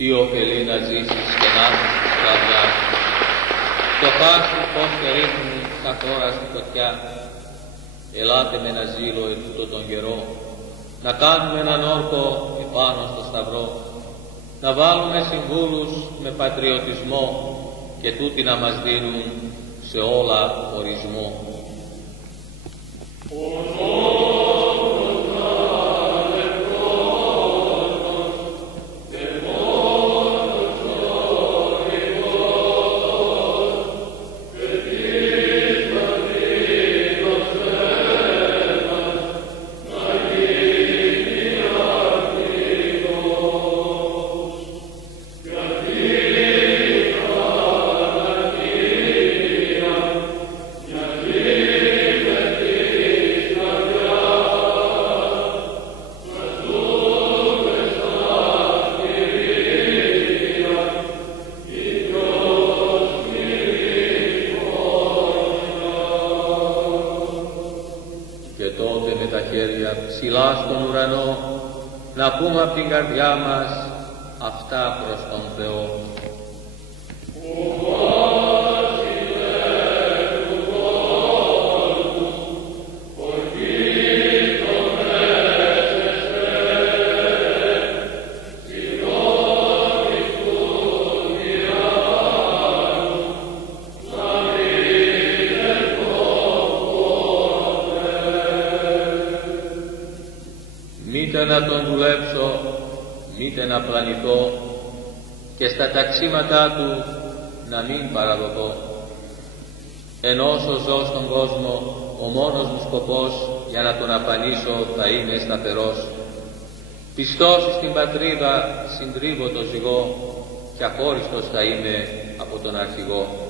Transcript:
Τι ωφελεί να ζήσεις και να έρθεις στη σκλαβιά. Το χάσι πως και ρίχνουν τα χώρα στη φωτιά. Ελάτε με ένα ζήλο ετούτο τον καιρό, να κάνουμε έναν όρκο επάνω στο σταυρό, να βάλουμε συμβούλους με πατριωτισμό και τούτοι να μας δίνουν σε όλα ορισμό. Ψηλά στον ουρανό, να πούμε απ' την καρδιά μας αυτά προς τον Θεό. Μήτε να τον δουλέψω, μήτε να πλανηθώ και στα ταξίματά του να μην παραδοθώ. Ενώ όσο ζω στον κόσμο, ο μόνος μου σκοπός για να τον απανίσω θα είμαι σταθερός. Πιστός στην πατρίδα συντρίβω το ζυγό και αχώριστος θα είμαι από τον αρχηγό.